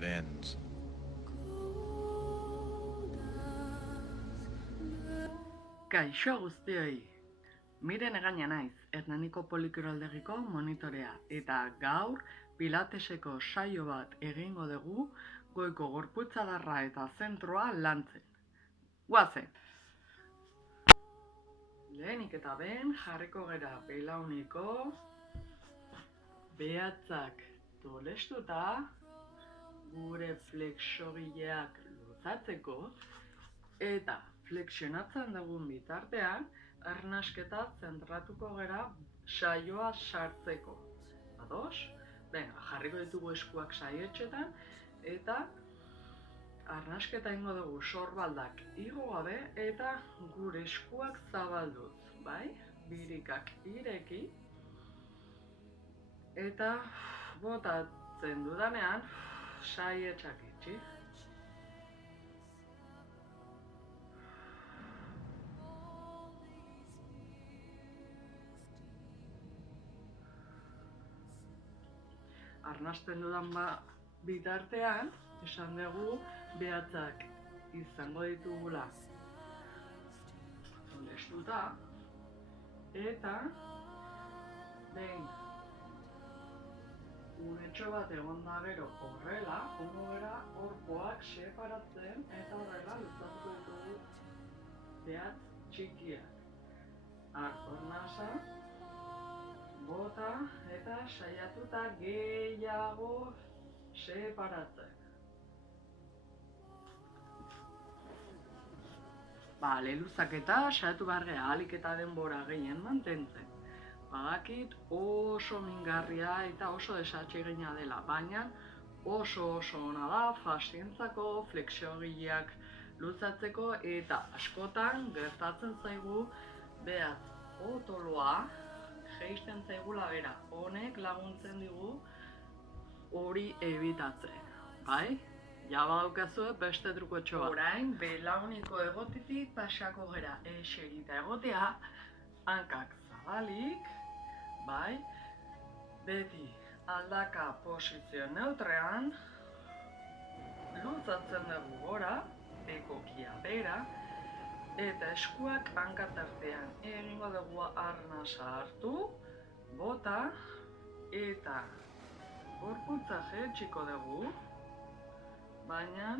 it ends. Kaixo guztioi, Miren Egaña naiz, Hernaniko Polikiroldegiako monitorea, eta gaur pilateseko saio bat egingo dugu goiko gorputzadarra eta zentroa lantzen. Guazen! Lehenik eta behin jarriko gera belauniko behatzak tolestuta, gure flexogileak luzatzeko, eta flexionatzen dugun bitartean, arnasketa zentratuko gera saioa sartzeko. Ados? Venga, jarriko ditugu eskuak saietxetan, eta arnasketa ingo dugu sorbaldak igo gabe, eta gure eskuak zabalduz, bai? Birikak ireki, eta botatzen dudanean, saietxak itxi. Arnasten dudan bitartean, esan dugu behatzak izango ditugula tolestuta, eta behin unetxo bat egon da gero horrela, jongo gara orpoak separatzen eta horrela luzatuko ditugu behatz txikiak. Hartu arnasa, bota eta saiatuta gehiago separatzen. Luzaketa saiatu behar geha ahalik eta denbora gehien mantentzen. Badakit oso mingarria eta oso desatsegina dela, baina oso ona da faszientzako, flexiogileak luzatzeko, eta askotan gertatzen zaigu behatz otoloa jeisten zaigula bera. Honek laguntzen digu hori ebitatzen, bai? Ja badaukazue beste trukotxo bat. Orain, belauniko egotitik pasako gera eserita egotea, hankak zabalik, bai? Beti aldaka posizio neutrean, luzatzen dugu gora, bekokia bera, eta eskuak hankatartean egingo dugu arnasa hartu, bota, eta gorputza jaitsiko dugu, baina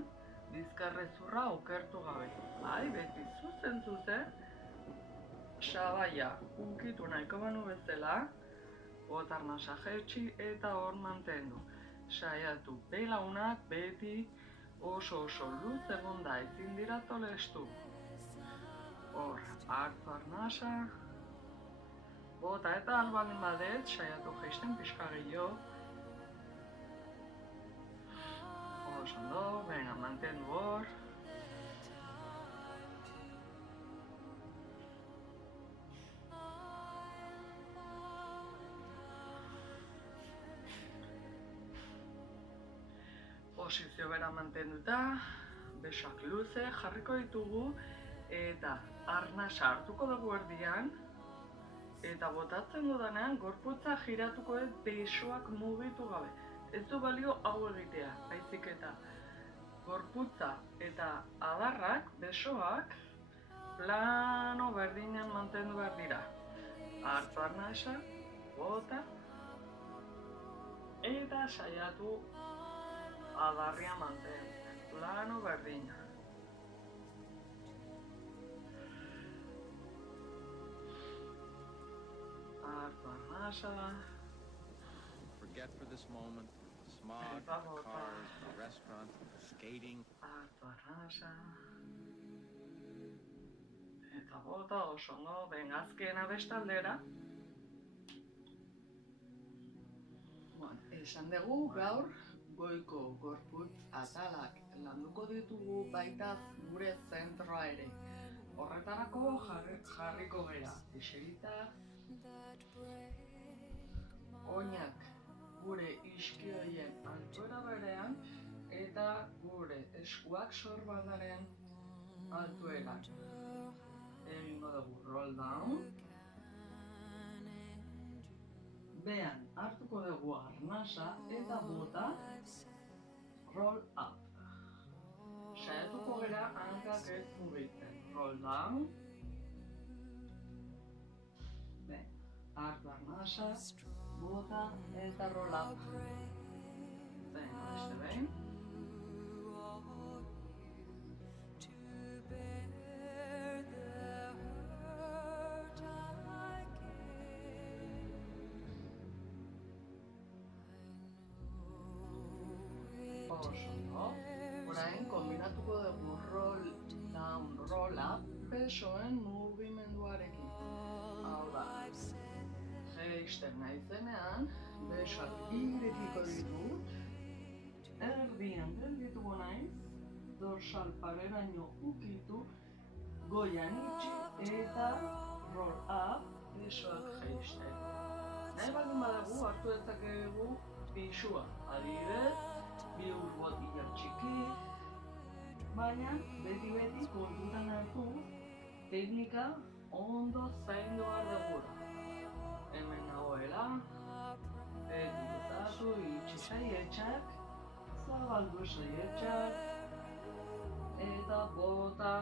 bizkarrezurra okertu gabe. Bai, beti zuzen, sabaia unkitu nahiko banu bezala, bota arnasa jaitsi eta hor mantendu. Saiatu belaunak beti oso luz egon da, ezin dira tolestu. Hor, hartu arnasa, bota eta albalin badet, saiatu jaisten pixka gehiago. Oso ondo, venga, mantendu hor. Posizio bera mantenduta, besoak luze jarriko ditugu, eta arnasa hartuko dugu erdian, eta botatzen dudanean gorputza giratuko dut besoak mugitu gabe. Ez du balio hau egitea, baizik eta gorputza eta adarrak, besoak, plano berdinen mantendu behar dira. Hartu arnasa, bota, eta saiatu adarria mantentzen, plano berdina. Hartu arnasa. Forget for this moment the smog, the cars, the restaurant, the skating. Hartu arnasa. Eta bota oso ondo, ben azkena bestaldera. Esan dugu gaur goiko gorputz atalak landuko ditugu baita gure zentroa ere. Horretarako jarriko gera eserita, oinak gure iskioien altuera berean, eta gure eskuak sorbaldaren altueran. Egingo dugu roll down. Behan hartuko dugu arnasa eta bota roll arnak ez mugitzen. Roll down. Hartu arnasa, bota eta roll up. Venga, beste behin. Orain, kombinatuko dugu roll down, roll up, besoen mugimenduarekin. Hau da, jeisten naizenean, besoak irekiko ditut, erdian geldituko naiz, dorsal pareraino ukitu, goian itxi eta roll up, besoak jeisten. Nahi baldin badugu hartu dezakegu pisua, adibidez, bi botila txiki, baina beti kontutan hartu teknika ondo zaindu behar dugula. Hemen nagoela, edutatu, itxi saietxak, zabaldu saietxak, eta bota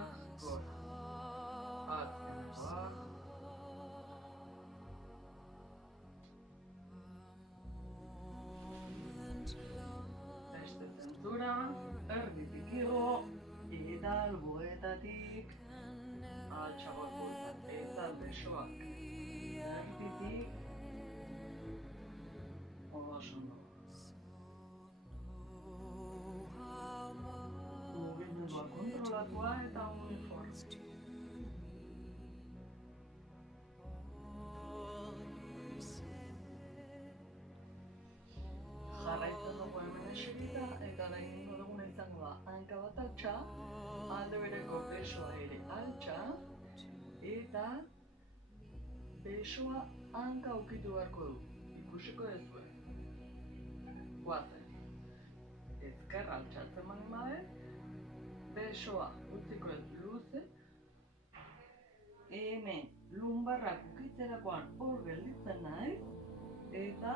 gora. Azkenekoak. Beste zentzura, erditik igo, eta alboetatik altxagoak bultan, eta besoak erditik oso ondo. Mugimendua kontrolatua eta uniforme. Jarraitzen dugu hemen eserita eta egingo duguna izango da hanka bat altxa, alde bereko besoa ere altxa, eta besoa hanka ukitu beharko du, ikusiko ez duen. Guazen, ezker altxatzen bani baden, besoa utziko ez luze, hemen lumbarrak ukitzerakoan hor gelditzen naiz, eta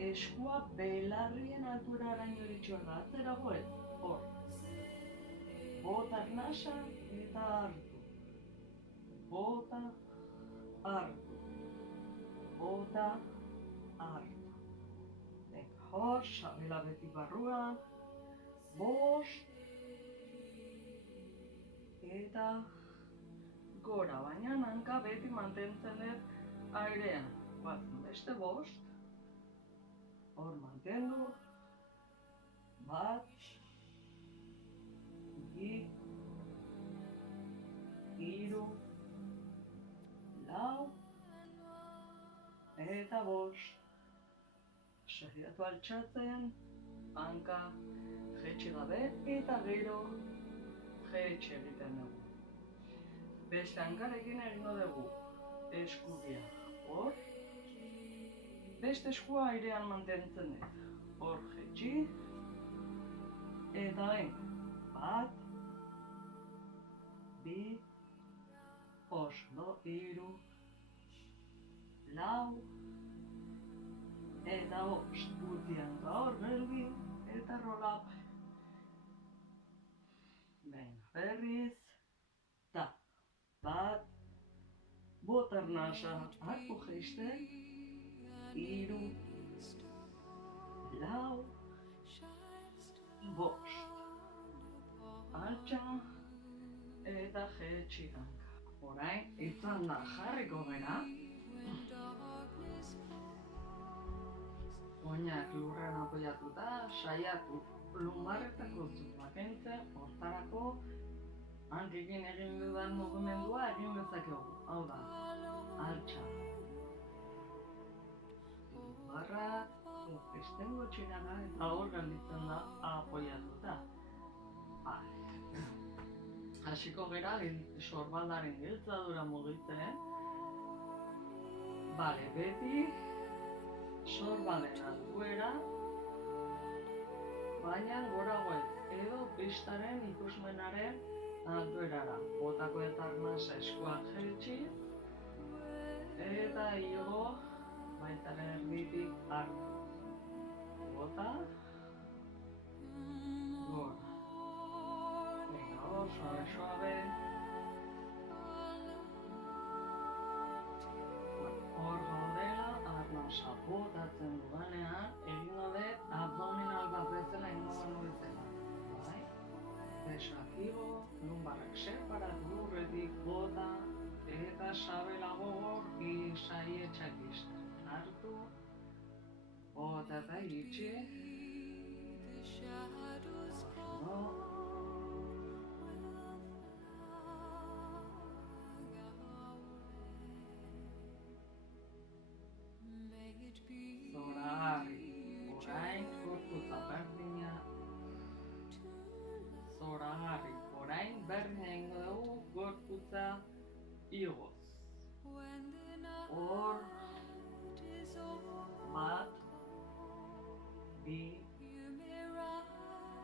eskua belarrien altura araño eritxoa da, atzerago ez, hor. Bota arnasa eta hartu. Bota, hartu. Bota, hartu. Venga, hor, sabela beti barruan. Bost. Eta gora, baina hanka beti mantentzen dut airean. Beste bost. Hor mantendu, bat, bi, hiru, lau, eta bost. Segiatu altxatzen, hanka jetxe gabe eta gero jetxe egiten dugu. Beste hankarekin egingo dugu eskubia hor. Beste eskua airean mantentzen dut. Hor jetxi. Eta bat, bi, oso, hiru, lau, eta bost. Gutian hor geldi eta roll up. Berriz, ta, bat, bota arnasa, hartu jeisten, hiru, lau, bost. Altxa eta jetxi hanka. Orain, itzanda jarriko gera. Oinak lurrean apoiatuta, saiatu lumbarretako zuak kentzen, hortarako hankekin egin dudan mugimendua egin dezakegu. Hau da, altxa. Lumbarrak, estengo txinaga eta hor gelditzen da apoiatuta. Hasiko gera sorbaldaren giltzadura mugitzen. Beti sorbalden altuera, baina gorago ez, edo pistaren ikusmenaren altuerara. Botako eta arnasa eskuak jetxi, eta igo baitaren erditik hartu. Bota, gora. sabelagor saietzak hartu, bota eta itxi. Zoragarri, orain gorputza berdina. Zoragarri, orain berdina egingo dugu gorputza igoz. Hor, bat, bi,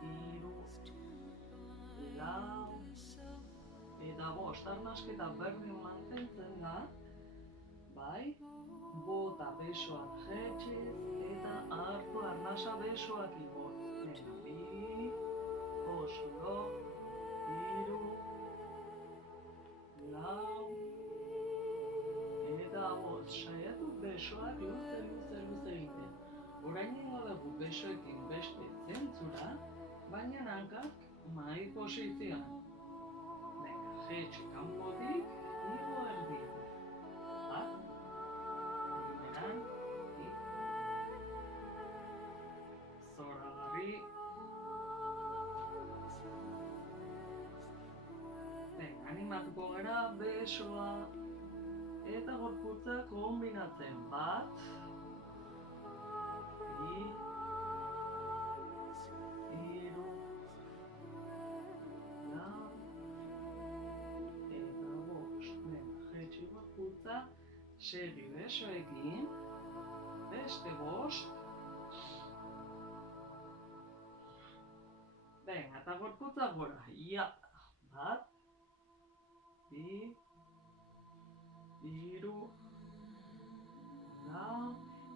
hiru, lau, eta bost, arnasketa berdin mantentzen da, bai, bota besoak jetxiz, eta hartu arnasa besoak igoz. Bi, bost, hiru, lau, eta bost, saiatu besoak luze egiten. Orain ingo dugu besoekin beste zentzura, baina hankak mahai posizioan. Venga, jetxi kanpotik, igo erdian. Bat, primeran, bi. Zoragarri. Venga, animatuko gara besoa eta gorputza kombinatzen. Bat, bi, hiru, lau, eta bost. Jetxi gorputza, segi besoekin, beste bost. Venga, eta gorputza gora, ja. Bat, bi, hiru, lau,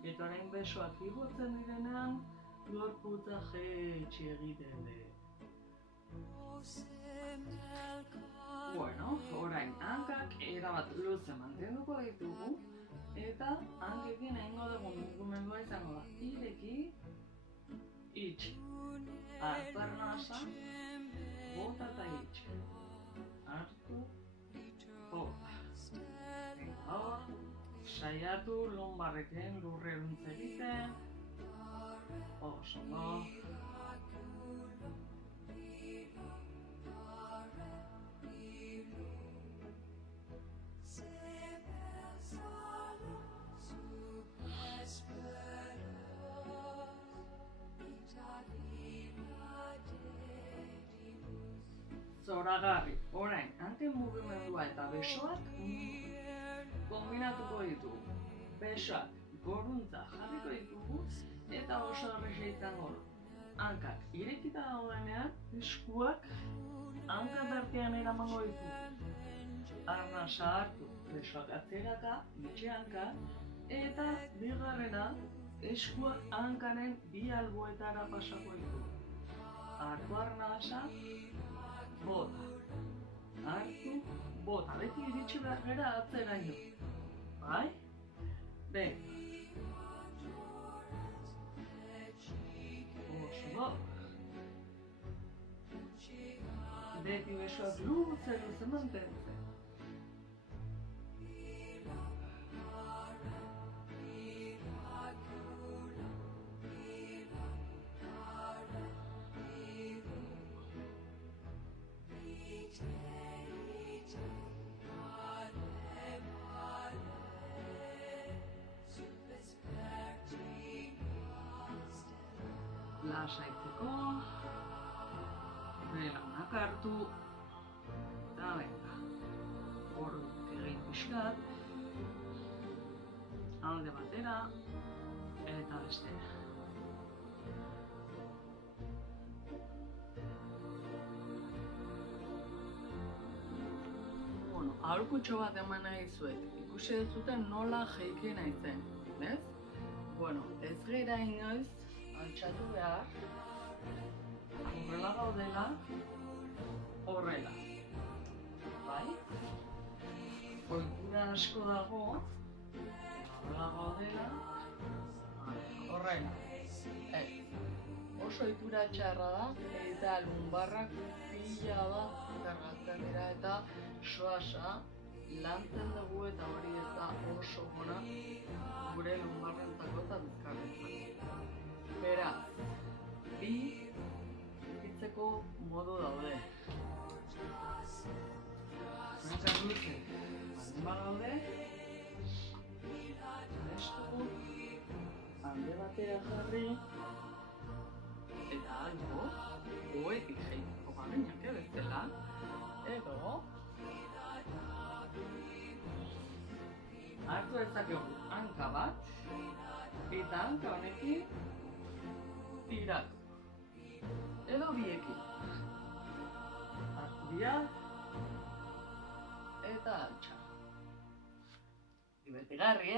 eta orain besoak igotzen direnean, gorputza jetxi egiten dut. Bueno, orain hankak erabat luze mantenduko ditugu, eta hankekin egingo dugu mugimendua izango da. Ireki, itxi. Hartu arnasa, bota eta itxi. Hartu, bota. Hor, saiatu lumbarrekin lurreruntz egiten. Oso ondo. Zoragarri, orain, hanken mugimendua eta besoak kombinatuko ditugu. Besoak goruntza jarriko ditugu eta oso erresa izango da. Hankak irekita daudenean, eskuak hanka tartean eramango ditugu. Arnasa hartu, besoak atzeraka, itxi hanka, eta bigarrena, eskuak hankaren bi alboetara pasako ditugu. Hartu arnasa, bota. Hartu, bota. Beti iritsi behar gara atzeraino. Bai? Venga. Oso. Beti besoak luze mantentzen. Lasaitzeko, belanak hartu, eta venga, orduak egin pixkat, alde batera, eta bestera. Bueno, aholkutxo bat eman nahi zuet, ikusi duzuten nola jeiki naizen, ez? Bueno, ez gera inoiz, altxatu behar, horrela gaudela, horrela. Bai? Ohitura asko dago, horrela gaudela, horrela. Ez. Oso ohitura txarra da, eta lumbarrak pila bat kargatzen dira eta soasa lantzen dugu eta hori ez da oso gona gure lumbarrentzako eta bizkarrentzako. Beraz, bi mugitzeko modu daude. Hanka luze baldin bagaude, estu, alde batera jarri, eta albo, goetik jeiteko bagainak bezala, edo hartu dezakegu hanka bat, eta hanka honekin tiratu. Edo biekin. Hartu dira, eta altxa. Divertigarri,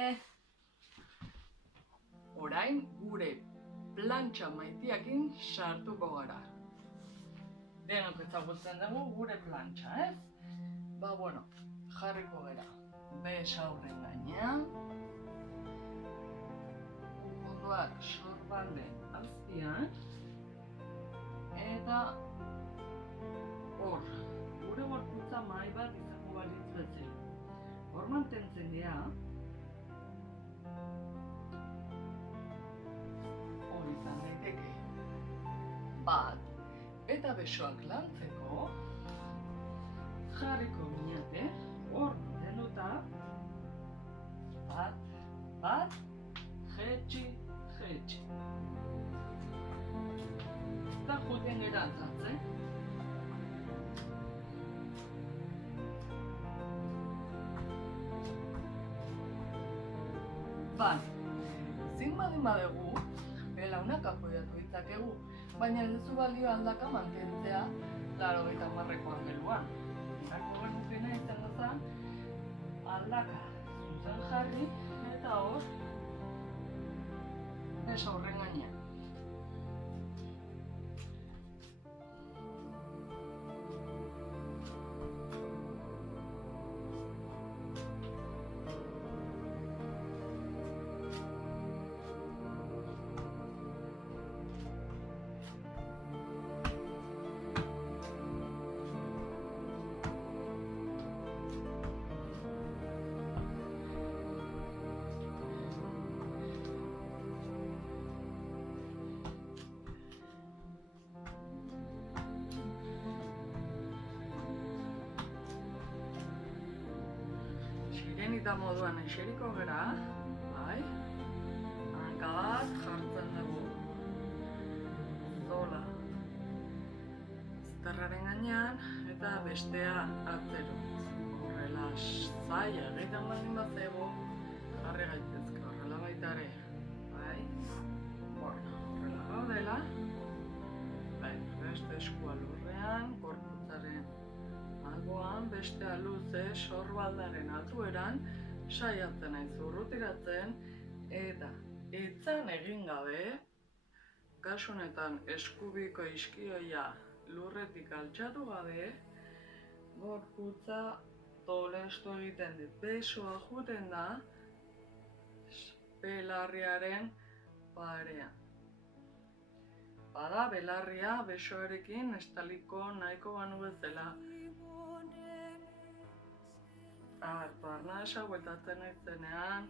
Orain gure plantxa maitiakin sartuko gara. Denok ezagutzen dugu gure plantxa, ez? Ba, bueno, jarriko gara. Besaurren gainean. Ondoak sorbalden azpian. Eta hor, gure gorputza mahai bat izango balitz bezala. Hor mantentzen gea. Hor izan daiteke bat. Eta besoak lantzeko jarriko ginate hor mantenduta bat, jetxi. Eta juten gara altzatzen. Ezin baldin badugu, belaunak apoiatu ditzakegu, baina ez duzu balio aldaka mantentzea 80ko angeluan. Harko genukena izango zen, aldaka zuzen jarri eta hor besaurren gainean. Sirenita moduan eseriko gara, bai? Hanka bat jartzen dugu. Zola. Ezterraren gainean eta bestea atzero. Horrela zaila egiten baldin bazego, jarri gaitezke horrela baita ere. Bai? Horrela gaudela. Bai, beste eskua lurrean, gorputzaren alboan, bestea luze, sorbaldaren altueran, saiatzen naiz urrutiratzen, eta etzan egin gabe, kasu honetan eskubiko iskioia lurretik altxatu gabe, gorputza tolestu egiten dit. Besoa juten da, belarriaren parean. Bada, belarria besoarekin estaliko nahiko banu bezala. Hartu arnasa, bueltatzen nahizenean,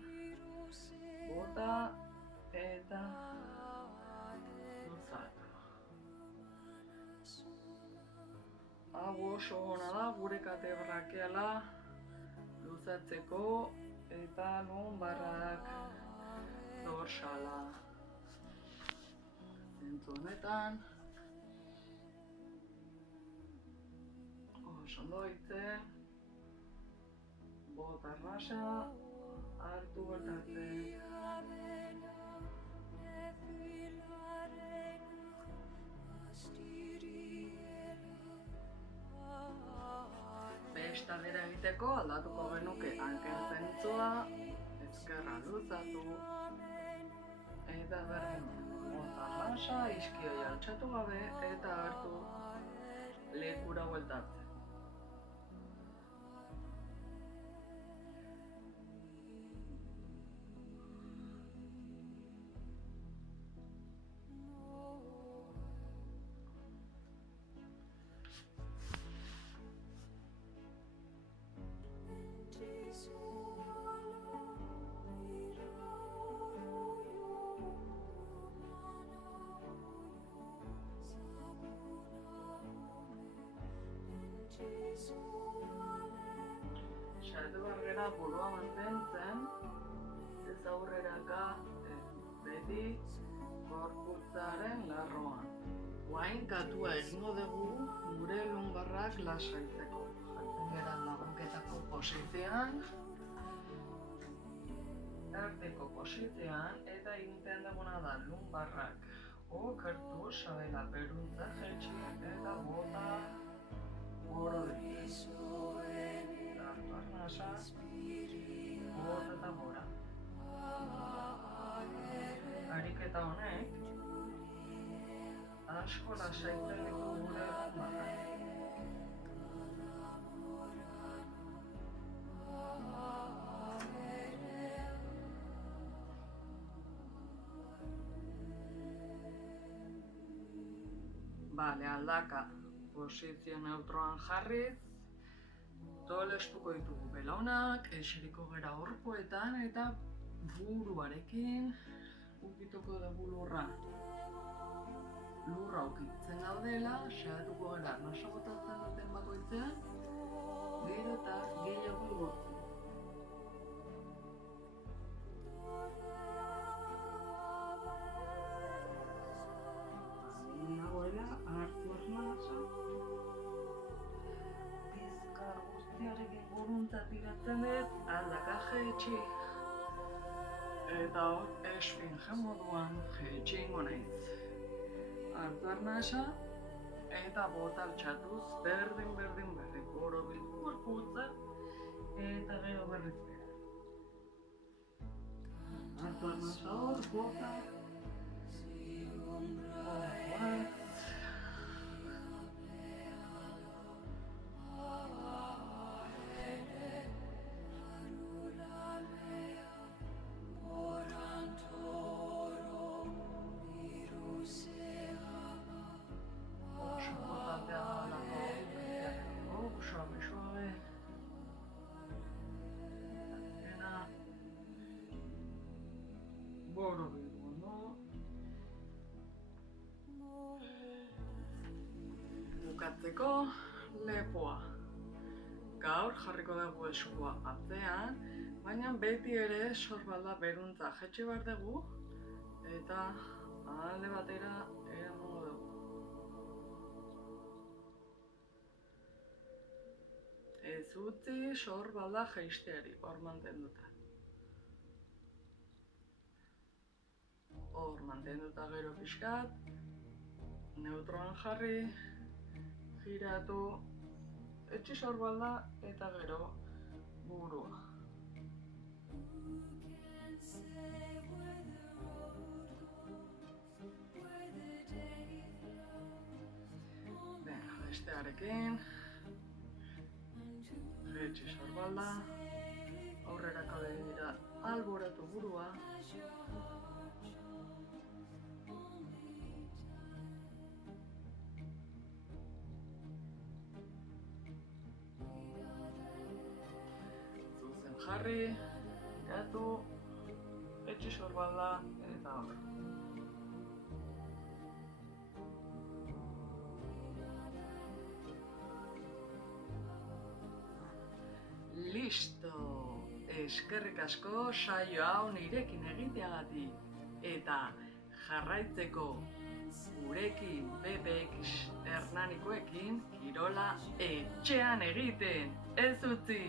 bota eta luzatu. Hau oso ona da, gure kate brakiala luzatzeko eta lumbarrak dorsala. Zentzu honetan, oso ondo itzen, bota arnasa, hartu bueltatzen. Beste aldera egiteko aldatuko genuke hanken zentzua, ezkerra luzatu, eta berdin. Bota arnasa, iskioia altxatu gabe, eta hartu lekura bueltatzen. Saiatu behar gara burua mantentzen, ez aurreraka, beti gorputzaren larroan. Oain katua egingo dugu gure lumbarrak lasaitzeko. Jartzen gara labanketako posizioan, erdiko posizioan, eta egiten duguna da lumbarrak okertu, sabela beruntza jetxi, eta bota goro ditu. Hartu arnasa, bota eta gora. Ariketa honek, asko lasaitzen ditu gure lumbarrak. Bale, aldaka, posizio neutroan jarriz, tolestuko ditugu belaunak, eseriko gara orpoetan eta buruarekin ukituko dugu lurra. Lurra ukitzen gaudela, saiatuko gara nasa botatzen duten bakoitzean, gero eta gehiago igortzen. Nagoela, hartu arnasa, bizkar guztiarekin buruntza tiratzen dut, aldaka jetxi. Eta hor, esfinge moduan jetxi ingo naiz. Hartu arnasa, eta bota altxatuz, berdin, borobil gorputza, eta gero berriz bera. Hartu arnasa hor, bota, bukatzeko lepoa. Gaur jarriko dugu eskua atzean, baina beti ere sorbalda beruntza jetxi behar dugu eta alde batera eramango dugu. Ez utzi sorbalda jaisteari, hor mantenduta. Hor mantenduta gero pixkat, neutroan jarri, giratu, etxi sorbalda eta gero burua. Bestearekin, jetxi sorbalda, aurrerako begira alboratu burua, jarri, giratu, etxi sorbalda eta hor. Listo! Eskerrik asko saio hau nirekin egiteagatik eta jarraitzeko gurekin BBX Hernanikoekin kirola etxean egiten, ez utzi!